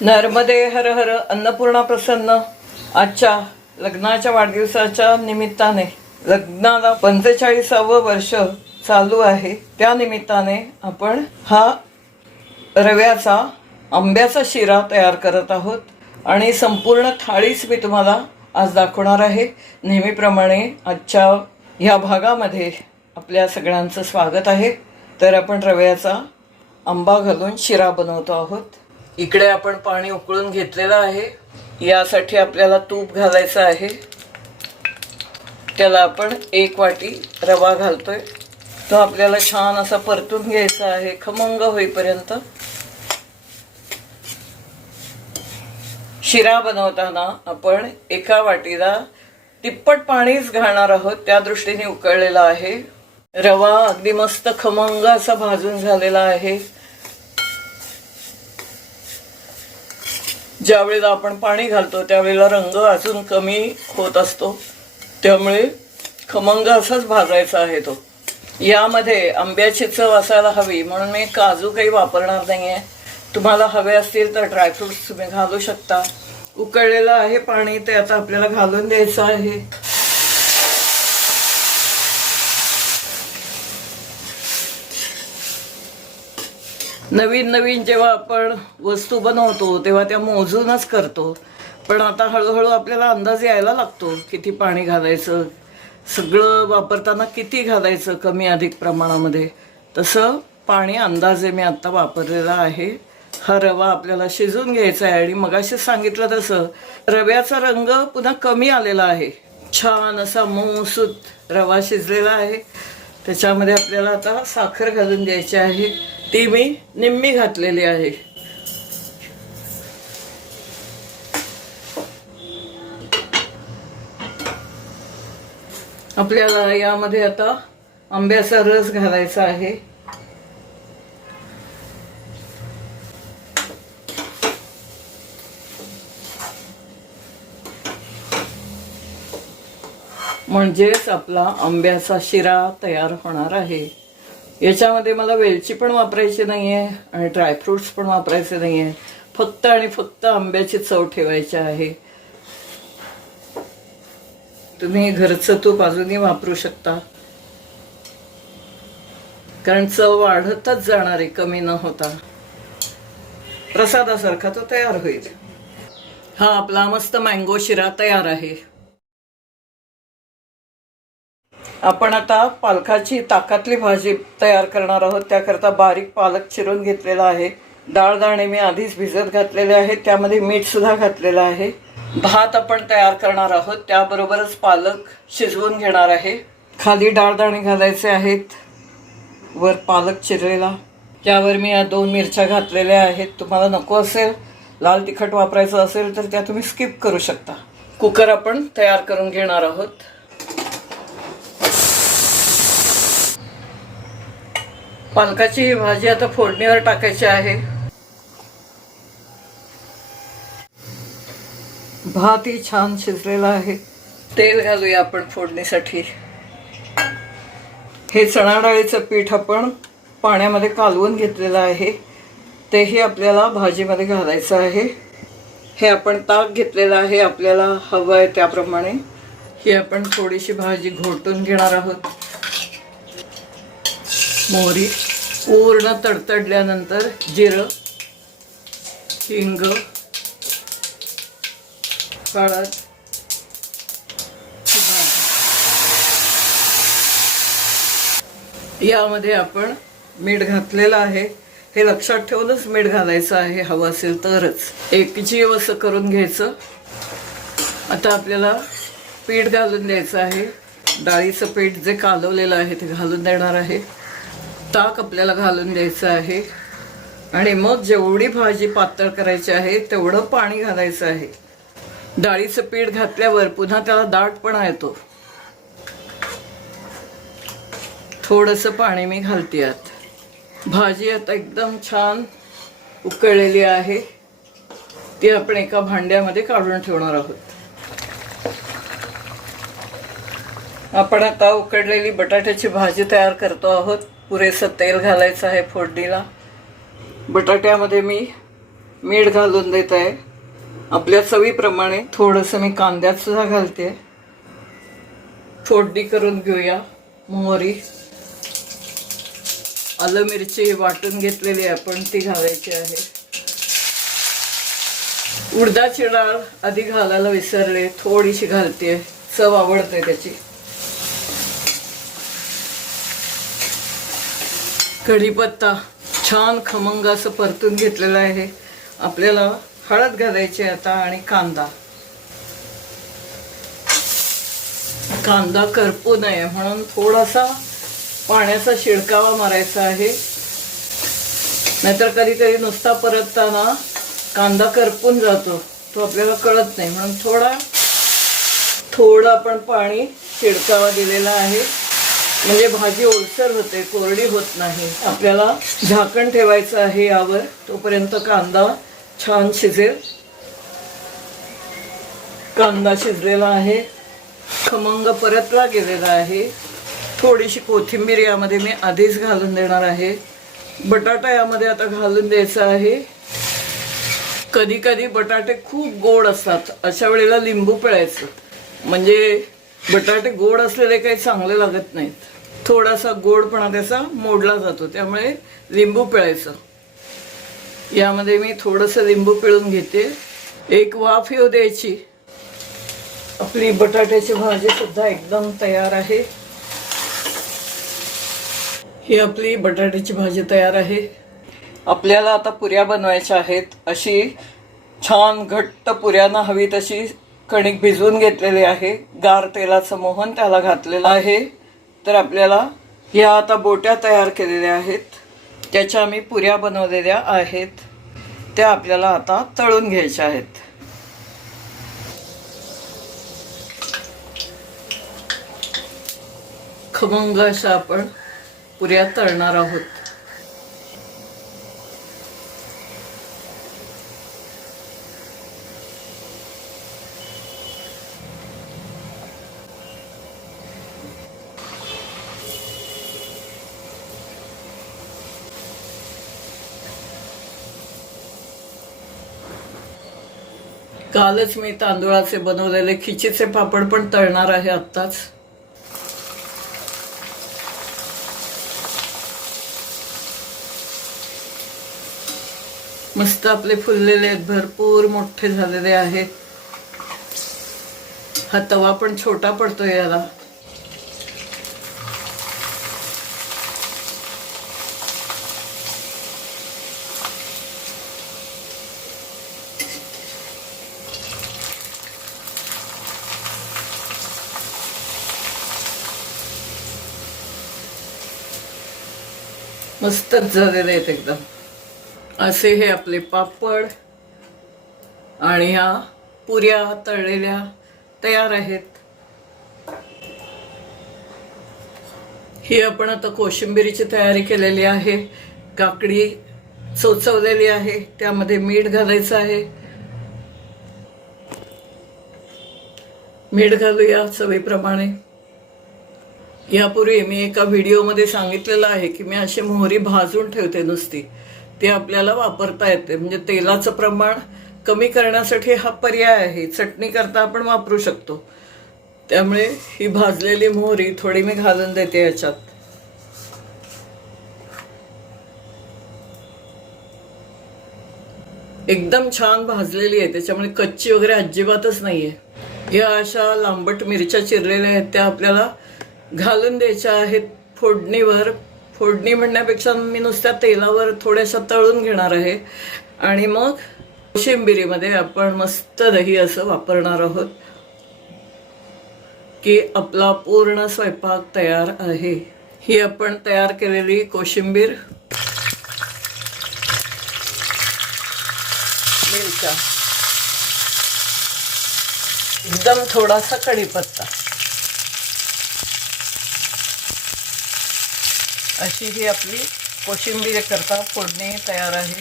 नर्मदे हर हर अन्नपूर्णा प्रसन्न. आजच्या लग्नाच्या वाढदिवसाच्या निमित्ताने लग्नाला पंचेचाळीसावं वर्ष चालू आहे. त्या निमित्ताने आपण हा रव्याचा आंब्याचा शिरा तयार करत आहोत. आणि संपूर्ण थाळीच मी तुम्हाला आज दाखवणार आहे. नेहमीप्रमाणे आजच्या ह्या भागामध्ये आपल्या सगळ्यांचं स्वागत आहे. तर आपण रव्याचा आंबा घालून शिरा बनवतो आहोत. इकडे आपण पाणी उकळून घेतलेलं आहे. यासाठी आपल्याला तूप घालायचं आहे. त्याला आपण एक वाटी रवा घालतोय. तो आपल्याला छान असा परतून घ्यायचा आहे. खमंग होईपर्यंत. शिरा बनवताना आपण एका वाटीला तिप्पट पाणीच घालणार आहोत. त्या दृष्टीने उकळलेला आहे. रवा अगदी मस्त खमंग असा भाजून झालेला आहे. ज्या वेळेला आपण पाणी घालतो त्यावेळेला रंग अजून कमी होत असतो. त्यामुळे खमंग असाच भाजायचा आहे तो. यामध्ये आंब्याची चव असायला हवी म्हणून मी काजू काही वापरणार नाही आहे तुम्हाला हवे असतील तर ड्रायफ्रुट्स तुम्ही घालू शकता. उकळलेलं आहे पाणी ते आता आपल्याला घालून द्यायचं आहे. नवीन नवीन जेव्हा आपण वस्तू बनवतो तेव्हा त्या मोजूनच करतो. पण आता हळूहळू आपल्याला अंदाज यायला लागतो किती पाणी घालायचं सगळं वापरताना किती घालायचं कमी अधिक प्रमाणामध्ये. तसं पाणी अंदाजे मी आत्ता वापरलेला आहे. हा रवा आपल्याला शिजून घ्यायचा आहे आणि मगाशी सांगितलं तसं रव्याचा रंग पुन्हा कमी आलेला आहे. छान असा मऊसूत रवा शिजलेला आहे. त्याच्यामध्ये आपल्याला आता साखर घालून द्यायची आहे. ती मी निम्मी घातलेली आहे. आपल्याला यामध्ये आता आंब्याचा रस घालायचा आहे. म्हणजेच आपला आंब्याचा शिरा तयार होणार आहे. याच्यामध्ये मला वेलची पण वापरायची नाही आहे आणि ड्रायफ्रुट्स पण वापरायचे नाही आहे फक्त आणि फक्त आंब्याची चव ठेवायची आहे. तुम्ही घरचं तूप अजूनही वापरू शकता. कारण चव वाढतच जाणार आहे कमी न होता. प्रसादासारखा तो तयार होईल. हा आपला मस्त मँगो शिरा तयार आहे. आपण आता पालकाची ताकातली भाजी तयार करणार आहोत. त्याकरता बारीक पालक चिरून घेतलेला आहे. डाळ दाणे मी आधीच भिजत घातलेले आहेत. त्यामध्ये मीठ सुद्धा घातलेलं आहे. भात आपण तयार करणार आहोत. त्याबरोबरच पालक शिजवून घेणार आहे. खाली डाळ दाणे घालायचे आहेत. वर पालक चिरलेला. त्यावर मी या दोन मिरच्या घातलेल्या आहेत. तुम्हाला नको असेल लाल तिखट वापरायचं असेल तर त्या तुम्ही स्किप करू शकता. कुकर आपण तयार करून घेणार आहोत. पालकाची भाजी आता फोडणीवर टाकायची आहे. भातही छान शिजलेला आहे. तेल घालूया आपण फोडणीसाठी. हे चणा डाळीचं पीठ आपण पाण्यामध्ये कालवून घेतलेलं आहे. तेही आपल्याला भाजीमध्ये घालायचं आहे. हे आपण ताक घेतलेलं आहे आपल्याला हवं आहे त्याप्रमाणे. ही आपण थोडीशी भाजी घोटून घेणार आहोत. मोहरी पूर्ण तडतडल्यानंतर जिरं हिंग हळद यामध्ये आपण मीठ घातलेलं आहे. हे लक्षात ठेवूनच मीठ घालायचं आहे. हवं असेल तरच. एक जीव असं करून घ्यायचं. आता आपल्याला पीठ घालून द्यायचं आहे. डाळीचं पीठ जे कालवलेलं आहे ते घालून देणार आहे. ताक आपल्याला घालून द्यायचं आहे. आणि मग जेवढी भाजी पातळ करायची आहे तेवढं पाणी घालायचं आहे. डाळीचं पीठ घातल्यावर पुन्हा त्याला दाटपणा येतो. थोडंसं पाणी मी घालते आत. भाजी आता एकदम छान उकळलेली आहे. ती आपण एका भांड्यामध्ये काढून ठेवणार आहोत. आपण आता उकडलेली बटाट्याची भाजी तयार करतो आहोत. पुरेसं तेल घालायचं आहे फोडणीला. बटाट्यामध्ये मी मीठ घालून देत आहे. आपल्या चवीप्रमाणे थोडंसं मी कांद्यातसुद्धा घालते. फोडणी करून घेऊया मोहरी. आलं मिरची वाटून घेतलेली आहे पण ती घालायची आहे. उडदाची डाळ आधी घालायला विसरले थोडीशी घालते चव आवडते त्याची. कढीपत्ता छान खमंग असं परतून घेतलेलं आहे. आपल्याला हळद घालायची आता आणि कांदा. कांदा करपू नये म्हणून थोडासा पाण्याचा शिडकावा मारायचा आहे. नाहीतर कधी कधी नुसता परतताना कांदा करपून जातो. तो आपल्याला कळत नाही म्हणून थोडा थोडं आपण पाणी शिडकावा दिलेला आहे. म्हणजे भाजी ओलसर होते कोरडी होत नाही. आपल्याला झाकण ठेवायचं आहे यावर. तोपर्यंत कांदा छान शिजेल. कांदा शिजलेला आहे. खमंग परतला गेलेला आहे. थोडीशी कोथिंबीर यामध्ये मी आधीच घालून देणार आहे. बटाटा यामध्ये आता घालून द्यायचा आहे. कधी कधी बटाटे खूप गोड असतात. अशा वेळेला लिंबू पिळायचं. म्हणजे बटाटे गोड असलेले काही चांगले लागत नाहीत. थोडासा गोडपणा त्याचा मोडला जातो. त्यामुळे लिंबू पिळायचं. यामध्ये मी थोडंसं लिंबू पिळून घेते. एक वाफ येऊ द्यायची. आपली बटाट्याची भाजी सुद्धा एकदम तयार आहे. ही आपली बटाट्याची भाजी तयार आहे. आपल्याला आता पुऱ्या बनवायच्या आहेत. अशी छान घट्ट पुऱ्यांना हवी तशी कणिक भिजवून घेतलेली आहे. गार तेलाचं मोहन त्याला घातलेलं आहे. तर आपल्याला ह्या आता बोट्या तयार केलेल्या आहेत. त्याच्या आम्ही पुऱ्या बनवलेल्या आहेत. त्या आपल्याला आता तळून घ्यायच्या आहेत. खमंग अशा आपण पुऱ्या तळणार आहोत. कालच मी तांदूळाचे बनवलेले खिचीचे पापड पण तळणार आहे आत्ताच. मस्त आपले फुललेले आहेत भरपूर मोठे झालेले आहेत. हा तवा पण छोटा पडतो याला. मस्तच झालेले आहेत एकदम. असे हे आपले पापड आणि ह्या पुऱ्या तळलेल्या तयार आहेत. ही आपण आता कोशिंबिरीची तयारी केलेली आहे. काकडी चोचवलेली आहे. त्यामध्ये मीठ घालायचं आहे. मीठ घालूया चवीप्रमाणे. यापूर्वी मी एका व्हिडिओमध्ये सांगितलेलं आहे की मी अशी मोहरी भाजून ठेवते नुसती. ते आपल्याला वापरता येते. म्हणजे तेलाचं प्रमाण कमी करण्यासाठी हा पर्याय आहे. चटणी करता आपण वापरू शकतो. त्यामुळे ही भाजलेली मोहरी थोडी मी घालून देते याच्यात. एकदम छान भाजलेली आहे. त्याच्यामुळे कच्ची वगैरे अजिबातच नाहीये. या अशा लांबट मिरच्या चिरलेल्या आहेत त्या आपल्याला घालून द्यायच्या आहेत फोडणीवर. फोडणी म्हणण्यापेक्षा मी नुसत्या तेलावर थोड्याशा तळून घेणार आहे. आणि मग कोशिंबिरीमध्ये आपण मस्त दही असं वापरणार आहोत की आपला पूर्ण स्वयंपाक तयार आहे. ही आपण तयार केलेली कोशिंबीर. मिरच्या. एकदम थोडासा कढीपत्ता. अशी ही आपली कोशिंबीर करता फोडणी तयार आहे.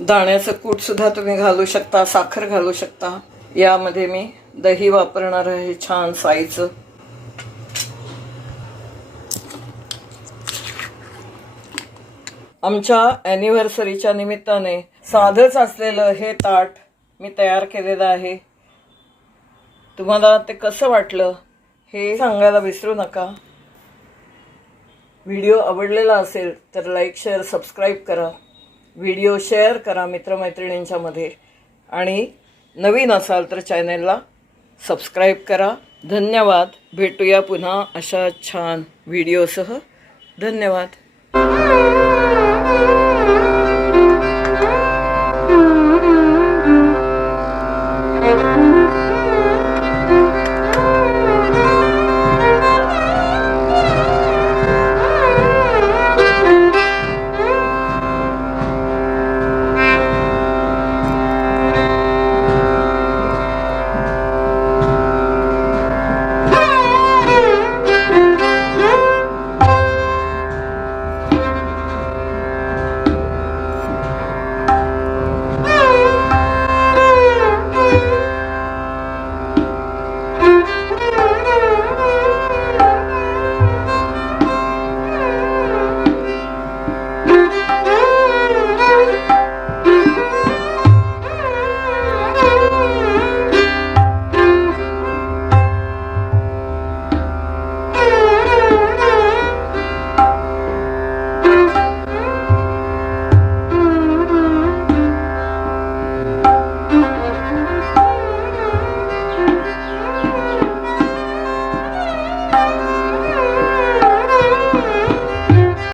दाण्याचं कूटसुद्धा तुम्ही घालू शकता साखर घालू शकता. यामध्ये मी दही वापरणार आहे छान साईचं आमच्या ॲनिव्हर्सरीच्या निमित्ताने साधंच असलेलं हे ताट मी तयार केलेलं आहे. तुम्हाला ते कसं वाटलं? हे सांगायला विसरू नका. व्हिडिओ आवडलेला असेल तर लाईक शेअर सबस्क्राईब करा. व्हिडिओ शेअर करा मित्रमैत्रिणींच्यामध्ये आणि नवीन असाल तर चॅनेलला सबस्क्राईब करा. धन्यवाद. भेटूया पुन्हा अशा छान व्हिडिओसह. धन्यवाद.